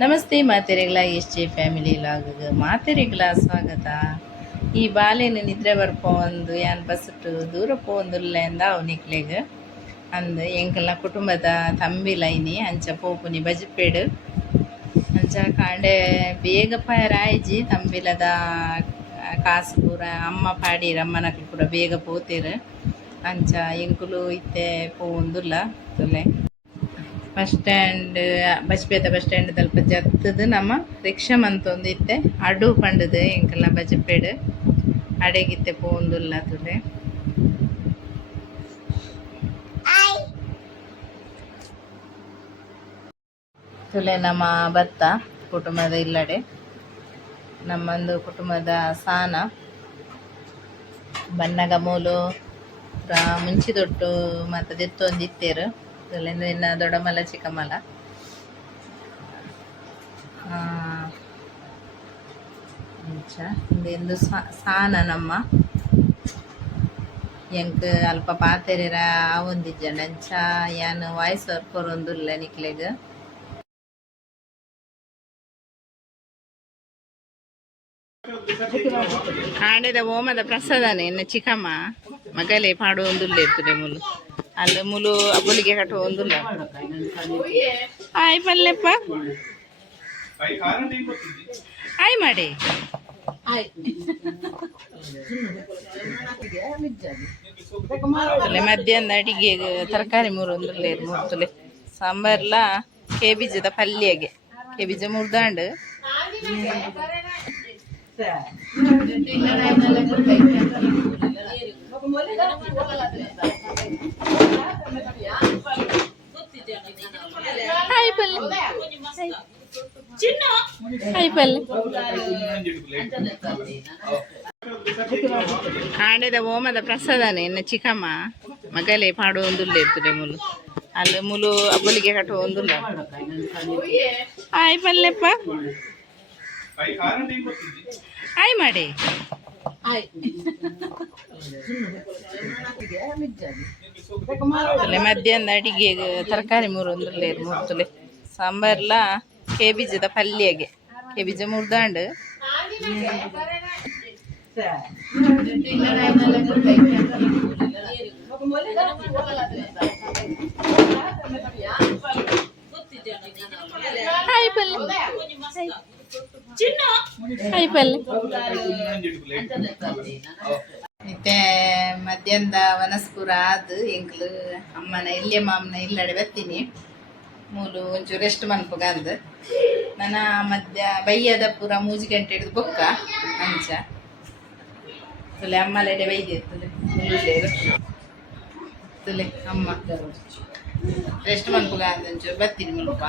ನಮಸ್ತೆ ಮಾತೆರೆಗಳ ಎಸ್.ಜೆ ಫ್ಯಾಮಿಲಿ ಲಾಗ್ಗೆ ಮಾತೆರೆಗಳ ಸ್ವಾಗತ. ಈ ಬಾಲೆನು ನಿದ್ರೆ ಬರ್ಪೊಂದು ಯಾನ್ ಬಸ್ಸುಟ್ಟು ದೂರ ಪೋಂದುಲ್ಲ ಎಂದ ಅವನಿಕ್ಲೆಗ್ ಅಂದ್ ಎಂಕಲ್ನ ಕುಟುಂಬದ ತಂಬಿಲೈನಿ ಅಂಚ ಪೋಪುನಿ ಬಜಿಪೇಡು ಅಂಚ ಕಾಂಡೆ ಬೇಗ ಪಾಯರಾಯ್ಜಿ ತಂಬಿಲದ ಕಾಸು ಪೂರ ಅಮ್ಮ ಪಾಡೀರು ಅಮ್ಮನಕ್ಲು ಕೂಡ ಬೇಗ ಪೋತೆರು ಅಂಚ ಎಂಕುಲು ಇತ್ತೆ ಪೋವೊಂದುಲ್ಲ ತೊಲೆ ಬಸ್ ಸ್ಟ್ಯಾಂಡ್ ಬಜ್ಪೇತ ಬಸ್ ಸ್ಟ್ಯಾಂಡ್ ತಲ್ಪ ಜತ್ತದು ನಮ್ಮ ರಿಕ್ಷಾ ಮಂತೊಂದು ಇತ್ತೆ ಅಡು ಪಂಡದು ಎಂಕಲ್ನ ಬಜ್ಪೇಡು ಅಡೆಗಿತ್ತೆ ಪೋಂದುಲ್ಲ ತುಲೆ ತುಲೆ ನಮ್ಮ ಭತ್ತ ಕುಟುಂಬದ ಇಲ್ಲಡೆ ನಮ್ಮೊಂದು ಕುಟುಂಬದ ಸಾನ ಬನ್ನಗ ಮೂಲು ಮುಂಚಿದೊಟ್ಟು ಮತ್ತು ದೆತ್ತೊಂದು ಇತ್ತೇರು ತುಲೆಂದು ಇನ್ನು ದೊಡ್ಡಮಲ ಚಿಕ್ಕಮಲ ಇಂದು ಸಾನ ನಮ್ಮ ಎಂಕ್ ಅಲ್ಪ ಪಾತೆರೆರ ಆವೊಂದಿಜ್ಜ ಅಂಚ ಯಾನ್ ವಾಯ್ಸ್ ಕೊರೊಂದುಲ್ಲ ನಿಕ್ಲೆಗ್ ಆಂಡೆದ ಓಮದ ಪ್ರಸಾದನೆ ಇನ್ನು ಚಿಕ್ಕಮ್ಮ ಮಗಲೇ ಪಾಡುವೊಂದುಲ್ಲ ಇರ್ತದೆ ಮುಲು ಅಲ್ಲ ಮುಲು ಅಬ್ಬುಲಿಗೆ ಕಟ್ಟುವೊಂದುಲ್ಲ ಆಯ್ ಪಲ್ಲೆಪ್ಪ ಆಯ್ ಮಾಡಿ ಮಧ್ಯಾಹ್ನ ಅಡಿಗೆ ತರಕಾರಿ ಮೂರೊಂದುಲ್ಲ ಮೂರು ತುಲೆ ಸಾಂಬಾರ್ಲ ಕೇಬೀಜದ ಪಲ್ಯಗೆ ಕೇಬೀಜ ಮುರ್ದಾಂಡು ಆಂಡೆದ ಓಮದ ಪ್ರಸಾದನೆ ಇನ್ನು ಚಿಕ್ಕಮ್ಮ ಮಗಲೇ ಪಾಡುವೊಂದುಲ್ಲ ಇರ್ತದೆ ಮುಲು ಅಲ್ಲ ಮುಲು ಅಬ್ಬುಲಿಗೆ ಕಟ್ಟುವೊಂದುಲ್ಲ ಆಯ್ ಪಲ್ಲೆಪ್ಪ ಆಯ್ ಮಾಡಿ ಮಧ್ಯಾಹ್ನ ಅಡಿಗೆ ತರಕಾರಿ ಮೂರೊಂದುಲ್ಲ ಮೂರು ತುಲೆ ಸಾಂಬಾರ್ಲ ಕೇಬೀಜದ ಪಲ್ಯಗೆ ಕೇಬೀಜ ಮುರ್ದಾಂಡು ಮತ್ತೆ ಮಧ್ಯಾಹ್ನದ ವನಸ್ಪುರ ಆದ್ ಎಂಕ್ಲು ಅಮ್ಮನ ಇಲ್ಲಿಯ ಮಾಮನ ಇಲ್ಲಡೆ ಬತ್ತೀನಿ ಮೂಲು ಒಂಚೂರು ರೆಸ್ಟ್ ಮನ್ಪುಗ ಅಂದ್ ನನ್ನ ಮಧ್ಯ ಬೈಯದ ಪೂರ 3 ಗಂಟೆ ಹಿಡಿದು ಬೊಕ್ಕ ಅಂಚ ತುಲೆ ಅಮ್ಮಲೆಡೆ ಬೈದೆ ತುಲೆ ಅಮ್ಮ ರೆಸ್ಟ್ ಮನ್ಪುಗ ಅಂದ್ ಒಂಚೂರು ಬತ್ತೀನಿ ಮುಲ್ಪ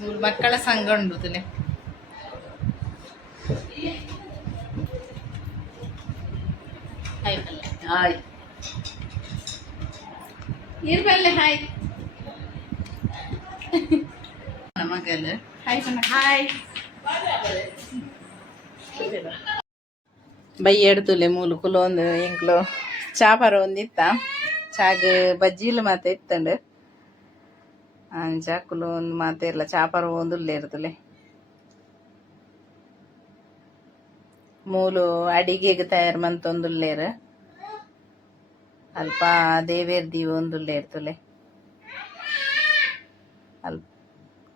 ಮೂರು ಮಕ್ಕಳ ಸಂಘ ಉಂಡು ತುಲೆ ಹಾಯ್ ಇರ್ಬಲ್ಲೆ ಹಾಯ್ ಮಗಲು ಹಾಯ್ ಹಾಯ್ ಬೈಯಡ್ ತುಲೆ ಮೂಲು ಕುಲೊಂದು ಎಂಕ್ಲು ಚಾಪರ ಒಂದಿತ್ತ ಚಾಗ್ ಬಜ್ಜಿಲು ಮಾತ ಇತ್ತಂಡು ಅಂಚ ಕುಲೊಂದು ಮಾತ ಇರ್ಲ ಚಾಪರ ಒಂದುಲ್ಲ ಇರ್ತಲೆ ಮೂಲು ಅಡಿಗೆಗೆ ತಯಾರು ಮಂತೊಂದುಲ್ಲೇರು ಅಲ್ಪ ದೇವೇರ್ ದೀವ ಒಂದುಲ್ಲೆ ಇರ್ತಲೆ ಅಲ್ಪ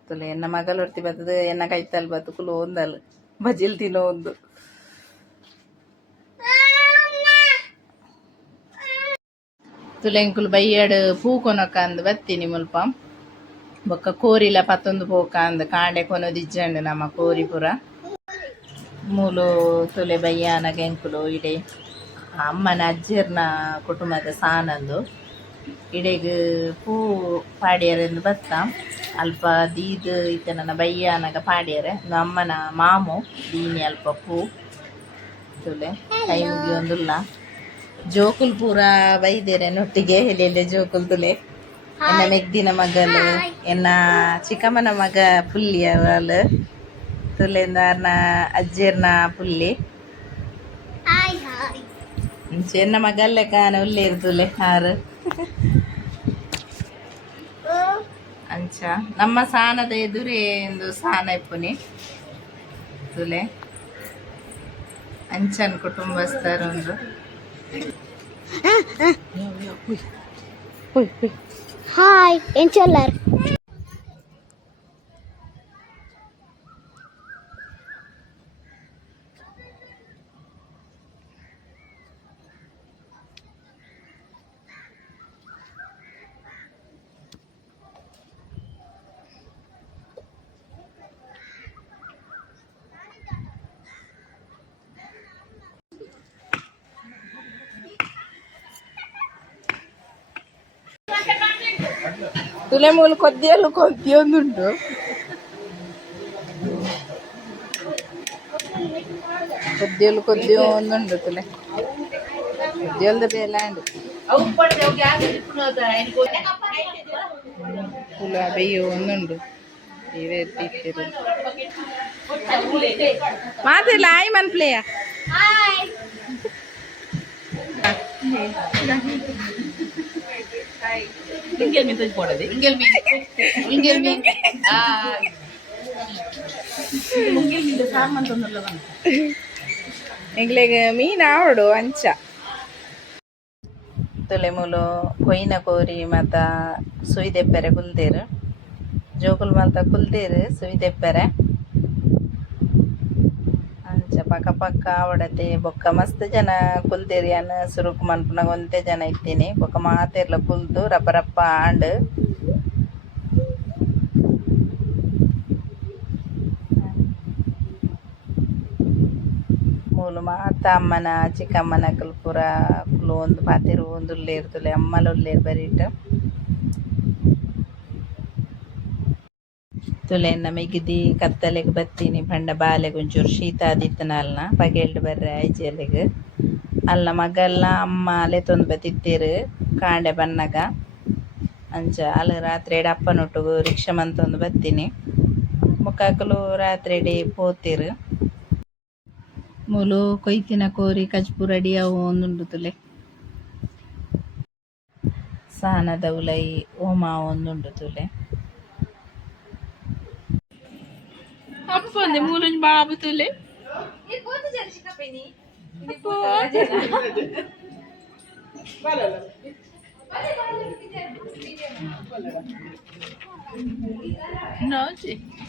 ತುಲೆ ಎನ್ನ ಮಗಲು ಹೊರ್ತಿ ಬರ್ತದೆ ಎನ್ನ ಕೈತಲ್ ಬತ್ತು ಕುಲು ಒಂದಲ್ ಬಜಿಲ್ ತಿನ್ನೋ ಒಂದು ತುಲೆಂಕುಲು ಬೈಯಡ್ ಪೂ ಕೊನಕ ಅಂದ್ ಬತ್ತೀನಿ ಮುಲ್ಪ ಬೊಕ್ಕ ಕೋರಿಲ ಪತ್ತೊಂದು ಪೋಕ ಅಂದ್ ಕಾಂಡೆ ಕೊನೊದಿಜ್ಜಂಡು ನಮ್ಮ ಕೋರಿ ಪುರ ಮೂಲು ತುಲೆ ಬಯ್ಯಾನಗ ಎಂಕುಲು ಇಡೆ ಅಮ್ಮನ ಅಜ್ಜಿರ್ನ ಕುಟುಂಬದ ಸಾನಂದು ಇಡೆಗ್ ಪೂ ಪಾಡ್ಯರೆಂದು ಬತ್ತ ಅಲ್ಪ ದೀದ್ ಇತ್ತೆ ನನ್ನ ಬಯ್ಯಾನಗ ಪಾಡ್ಯರೆ ಅಮ್ಮನ ಮಾಮು ದೀನಿ ಅಲ್ಪ ಪೂ ತುಲೆ ಕೈ ಮುಗಿಯೊಂದುಲ್ಲ ಜೋಕುಲ್ ಪೂರ ಬೈದೇರೆ ನೊಟ್ಟಿಗೆ ಎಲ್ಲೆಲ್ಲೆ ಜೋಕುಲ್ ತುಲೆ ಎನ್ನ ಮೆಗ್ದಿನ ಮಗಲು ಎನ್ನ ಚಿಕ್ಕಮ್ಮನ ಮಗ ಪುಲ್ಲಿ ಅವಳು ತುಲೆಂದಾರ್ನ ಅಜ್ಜಿರ್ನ ಪುಲ್ಲಿ ಚೆನ್ನ ಮಗಲ್ಲೇ ಕಾನ ಉಲ್ಲೇ ಇರ್ತುಲೆ ಹಾರು ಅಂಚ ನಮ್ಮ ಸಾನದ ಎದುರೇ ಒಂದು ಸಾನ ಇಪ್ಪುನಿ ತುಲೆ ಅಂಚನ್ ಕುಟುಂಬಸ್ಥರೊಂದು ಹಾಯ್ ಎಂಚಲ್ಲರ್ ತುಲೆ ಮೂಲು ಕೊದ್ದಿಯಲ್ಲೂ ಕೊದ್ದಿಯೊಂದುಂಟು ಕೊದ್ದಿಯೊಂದುಂಟು ತುಲೆ ಕೊದ್ದಿಯೊಲ್ದ ಬೇಲಾಂಡು ತುಲ ಬೆಯ್ಯೋ ಒಂದುಂಡು ಇವೇ ತಿತ್ತಿರು ಮಾತಿಲ್ಲ ಆಯ್ ಮನ್ಪ್ಲೆಯ ಇಂಗೆಲ್ ಮೀನ್ ತಂದು ಕೊಡದೆ ಇಂಗೆಲ್ ಮೀನ್ ಸಾಮಂತಂದಲ್ಲ ಎಂಗ್ಲೆಗ್ ಮೀನ್ ಆವಡು ಅಂಚ ತೊಲೆಮೂಲು ಕೊಯ್ನ ಕೋರಿ ಮತ್ತ ಸುಯ್ದೆಪ್ಪೆರೆ ಕುಲ್ದೇರು ಜೋಕುಲು ಮಲ್ತ ಕುಲ್ದೇರು ಸುಯ್ದೆಪ್ಪೆರೆ ಅಂಚ ಪಕ್ಕ ಪಕ್ಕ ಆವಡತೆ ಬೊಕ್ಕ ಮಸ್ತ್ ಜನ ಕುಲ್ದೇರಿ ಅನ್ನ ಸುರುಕು ಮನ್ಪುನಾಗ ಒಂದೇ ಜನ ಇತ್ತೀನಿ ಬೊಕ್ಕ ಮಾತೆರ್ಲ ಕುಲ್ದು ರಪ್ಪ ರಪ್ಪ ಆಂಡ್ ಮೂಲು ಮಾತ ಅಮ್ಮನ ಚಿಕ್ಕಮ್ಮನ ಪೂರ ಕುಲು ಒಂದು ಪಾತೆರು ಒಂದು ಉಲ್ಲೇರು ತುಲೆ ಅಮ್ಮಲ ಉಲ್ಲೇರು ಬರೀಟ್ ತುಲೆನ್ನ ಮಿಗಿದಿ ಕತ್ತಲೆಗ್ ಬತ್ತೀನಿ ಪಂಡ ಬಾಲೆಗ್ ಒಂಚೂರು ಶೀತ ಆದಿತ್ತನಲ್ನ ಪಗೇಲ್ಡ್ ಬರ್ರೆ ಐಜೆಲೆಗ್ ಅಲ್ಲ ಮಗಲ್ಲ ಅಮ್ಮ ಅಲೆ ತೊಂದು ಬತ್ತಿತ್ತೇರು ಕಾಂಡೆ ಬನ್ನಗ ಅಂಚ ಅಲ್ಲ ರಾತ್ರಿ ಅಪ್ಪನೊಟ್ಟಿಗೂ ರಿಕ್ಷಾ ಮಂತೊಂದು ಬತ್ತೀನಿ ಮುಕ್ಕಾಕಲು ರಾತ್ರಿ ಪೋತಿರು ಮೂಲು ಕೊಯ್ತಿನ ಕೋರಿ ಕಜ್ಪು ರೆಡಿ ಅವು ಒಂದುಂಡು ತುಲೆ ಸಾನದ ಉಲೈ ಓಮ ಒಂದುಂಡು ತುಲೆ ಅಪ್ಪಂದೆ ಮೂಲುಂಜಿ ಬಾಬು ತುಲೆ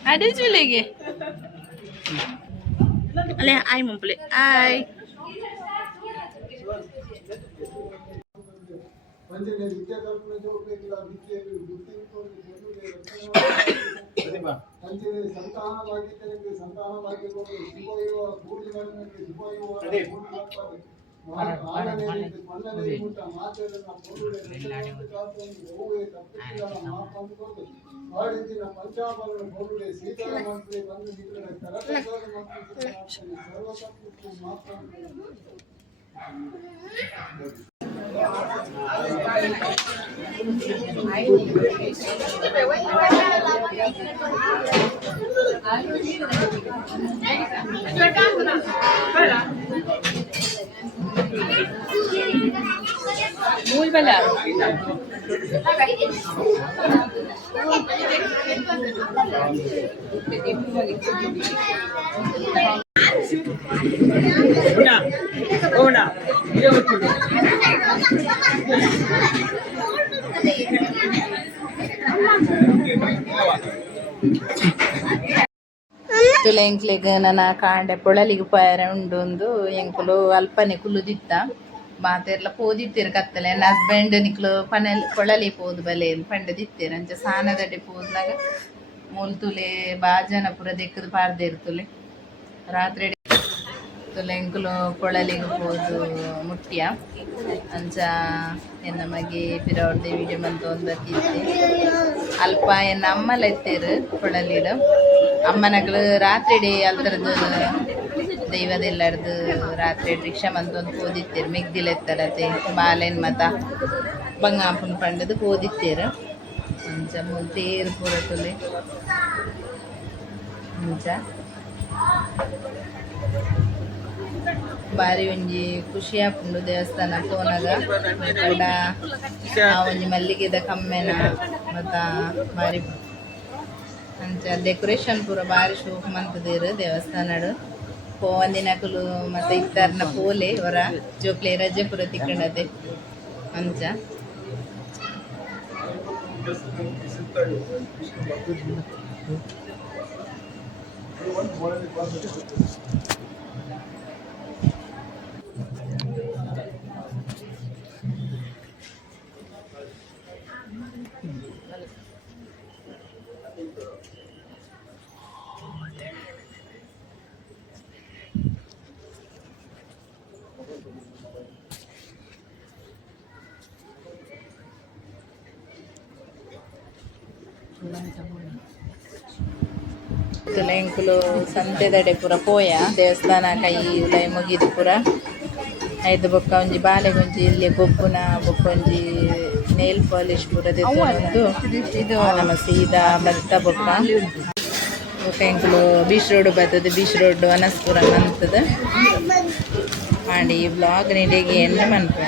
ಅಡೆ ಚುಲೆಗೆ ಅಲ್ಲೇ ಆಯ್ ಮುಂಪ್ಲೆ ಆಯ್ muy balado una ತುಲೆ ಎಂಕ್ಲೆಗ್ ನನ್ನ ಕಾಂಡೆ ಪೊಳಲಿಗೆ ಪಾಯರ ಉಂಡು ಎಂಕುಲು ಅಲ್ಪನೆ ಕುಲುದಿತ್ತ ಮಾತೆರ್ಲ ಪೋದಿತ್ತೇರು ಕತ್ತಲೆ ನನ್ನ ಹಸ್ಬೆಂಡ್ ನಿಕ್ಲು ಪೊಳಲಿ ಪೋದು ಬಲೆ ಪಂಡ ದಿತ್ತೇರು ಅಂಚ ಸಾನದಡ್ಡೆ ಪೋದ್ನಾಗ ಮೂಲ್ ತುಲೆ ಬಾಜನ ಪೂರ ದೆಕ್ಕದು ಪಾರ್ದೇರು ತುಲೆ ರಾತ್ರಿ ತುಲೆ ಎಂಕುಲು ಪೊಳಲಿಗೆ ಪೋದು ಮುಟ್ಟಿಯ ಅಂಚ ಎನ್ನ ಮಗೆ ಪಿರವಡ್ದೆ ವಿಡಿಯೋ ಮಂತ ಒಂದು ಬತ್ತಿದ್ದೆ ಅಲ್ಪ ಎನ್ನ ಅಮ್ಮಲ ಎತ್ತೇರು ಪೊಳಲಿಡು ಅಮ್ಮನಗಳು ರಾತ್ರಿ ಅಲ್ದ್ರದ್ದು ದೈವದೆಲ್ಲರದು ರಾತ್ರಿ ರಿಕ್ಷಾ ಮಂತೊಂದು ಪೋದಿತ್ತೇರು ಮೆಗ್ದಿಲ್ ಎತ್ತರತೆ ಬಾಲೆನ್ ಮತ ಬಂಗಾಪುನ ಪಂಡದು ಪೋದಿತ್ತೇರು ಅಂಚ ಮೂಲ್ ತೇರು ಪೂರ ತುಲೆ ಅಂಚ ಬಾರಿ ಒಂಜಿ ಖುಷಿ ಆಪುಂಡು ದೇವಸ್ಥಾನ ಪೋನಾಗ ಕೂಡ ಆ ಒಂಜಿ ಮಲ್ಲಿಗೆದ ಕಮ್ಮೆನ ಮತ್ತ ಬಾರಿ ಅಂಚ ಡೆಕೋರೇಷನ್ ಪೂರ ಬಾರಿ ಶೋಕು ಮಂತದೆರ್ ದೇವಸ್ಥಾನಡು ಪೋವಂದಿನಕುಲು ಮತ್ತೆ ಇತ್ತಾರ್ನ ಪೋಲೆ ಹೊರ ಜೋಕ್ಲೆ ರಜೆ ಪೂರ ತಿಕ್ಕಂಡದೆ ಅಂಚ ಎಂಕುಲು ಸಂತೆದಡೆ ಪೂರ ಪೋಯ ದೇವಸ್ಥಾನ ಕೈ ಉಲೈ ಮುಗಿದು ಪೂರ ಐದು ಬೊಕ್ಕ ಒಂಜಿ ಬಾಲೆಗೊಂಜಿ ಇಲ್ಲಿ ಗೊಬ್ಬುನ ಬೊಕ್ಕ ಒಂಜಿ ನೇಲ್ ಪಾಲಿಶ್ ಪೂರ ಇದು ನಮ್ಮ ಸೀದಾ ಭತ್ತ ಬೊಕ್ಕ ಬೊಕ್ಕ ಎಂಕುಲು ಬೀಚ್ ರೋಡ್ ಬರ್ತದೆ ಬೀಚ್ ರೋಡ್ ಅನಸ್ಪುರ ಅಂತದ ಮಾಡಿ ಈ ಬ್ಲಾಗ್ ನಿಡೆಗೆ ಎಣ್ಣೆ ಮನ್ಪೆ